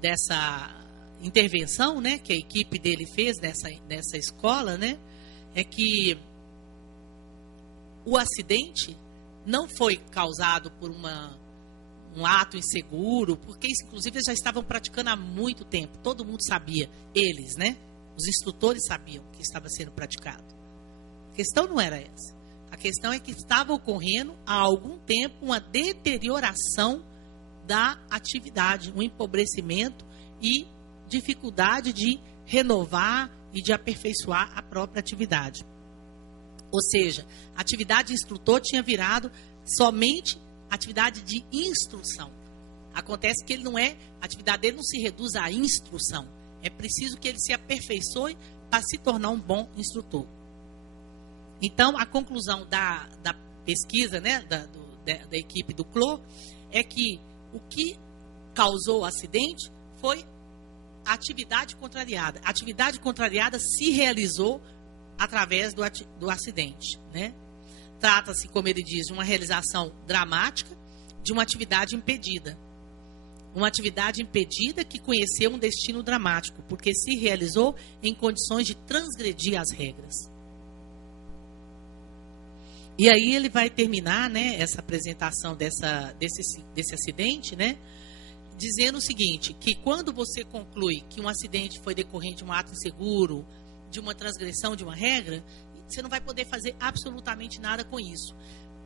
dessa intervenção, né, que a equipe dele fez nessa escola, né, é que o acidente não foi causado por um ato inseguro, porque isso, inclusive, eles já estavam praticando há muito tempo. Todo mundo sabia, eles, né? Os instrutores sabiam que estava sendo praticado. A questão não era essa. A questão é que estava ocorrendo há algum tempo uma deterioração da atividade, um empobrecimento e dificuldade de renovar e de aperfeiçoar a própria atividade. Ou seja, a atividade de instrutor tinha virado somente atividade de instrução. Acontece que a atividade dele não se reduz à instrução. É preciso que ele se aperfeiçoe para se tornar um bom instrutor. Então, a conclusão da pesquisa, né, da equipe do CLO, é que o que causou o acidente foi a atividade contrariada. A atividade contrariada se realizou através do acidente, né? Trata-se, como ele diz, de uma realização dramática de uma atividade impedida. Uma atividade impedida que conheceu um destino dramático, porque se realizou em condições de transgredir as regras. E aí ele vai terminar, né, essa apresentação desse acidente, né, dizendo o seguinte, que quando você conclui que um acidente foi decorrente de um ato inseguro, de uma transgressão de uma regra, você não vai poder fazer absolutamente nada com isso.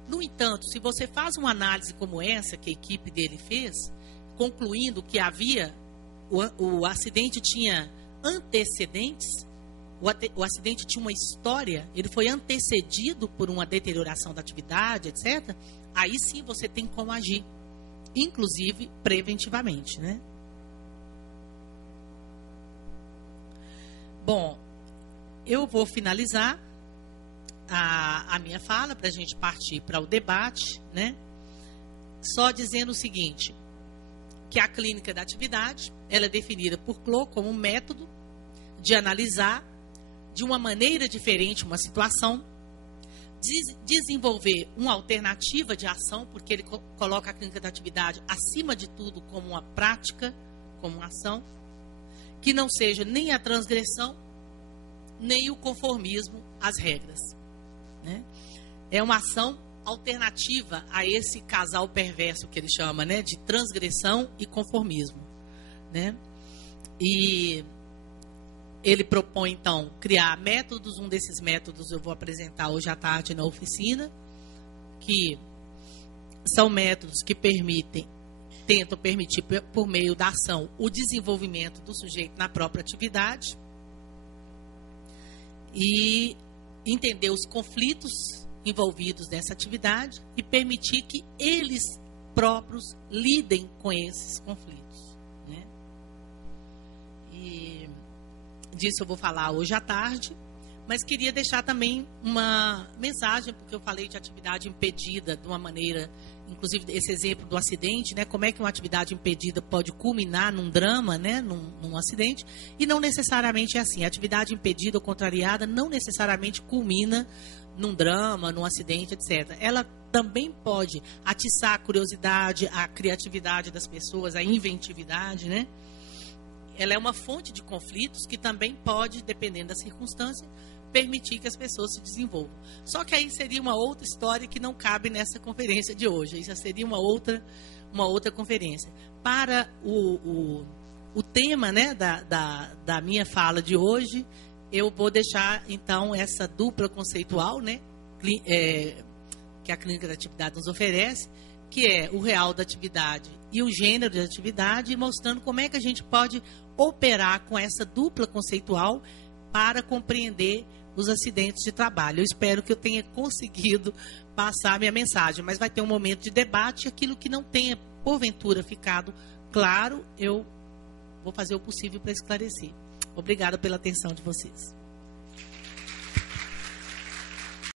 No entanto, se você faz uma análise como essa que a equipe dele fez, concluindo que o acidente tinha antecedentes, o acidente tinha uma história, ele foi antecedido por uma deterioração da atividade, etc., aí sim você tem como agir, inclusive preventivamente, né? Bom, eu vou finalizar a minha fala para a gente partir para o debate, né? Só dizendo o seguinte, que a clínica da atividade, ela é definida por CLO como um método de analisar de uma maneira diferente uma situação, desenvolver uma alternativa de ação, porque ele coloca a clínica da atividade acima de tudo como uma prática, como uma ação, que não seja nem a transgressão, nem o conformismo às regras, né? É uma ação alternativa a esse casal perverso que ele chama, né, de transgressão e conformismo, né? E ele propõe, então, criar métodos. Um desses métodos eu vou apresentar hoje à tarde na oficina, que são métodos que tentam permitir, por meio da ação, o desenvolvimento do sujeito na própria atividade e entender os conflitos envolvidos nessa atividade e permitir que eles próprios lidem com esses conflitos, né? E disso eu vou falar hoje à tarde, mas queria deixar também uma mensagem, porque eu falei de atividade impedida de uma maneira, inclusive esse exemplo do acidente, né? Como é que uma atividade impedida pode culminar num drama, né? Num acidente, e não necessariamente é assim. A atividade impedida ou contrariada não necessariamente culmina num drama, num acidente, etc. Ela também pode atiçar a curiosidade, a criatividade das pessoas, a inventividade, né? Ela é uma fonte de conflitos que também pode, dependendo da circunstância, permitir que as pessoas se desenvolvam. Só que aí seria uma outra história que não cabe nessa conferência de hoje. Aí já seria uma outra conferência. Para o tema, né, da minha fala de hoje, eu vou deixar, então, essa dupla conceitual, né, que a clínica da atividade nos oferece, que é o real da atividade e o gênero de atividade, mostrando como é que a gente pode operar com essa dupla conceitual para compreender os acidentes de trabalho. Eu espero que eu tenha conseguido passar a minha mensagem, mas vai ter um momento de debate e aquilo que não tenha, porventura, ficado claro, eu vou fazer o possível para esclarecer. Obrigada pela atenção de vocês.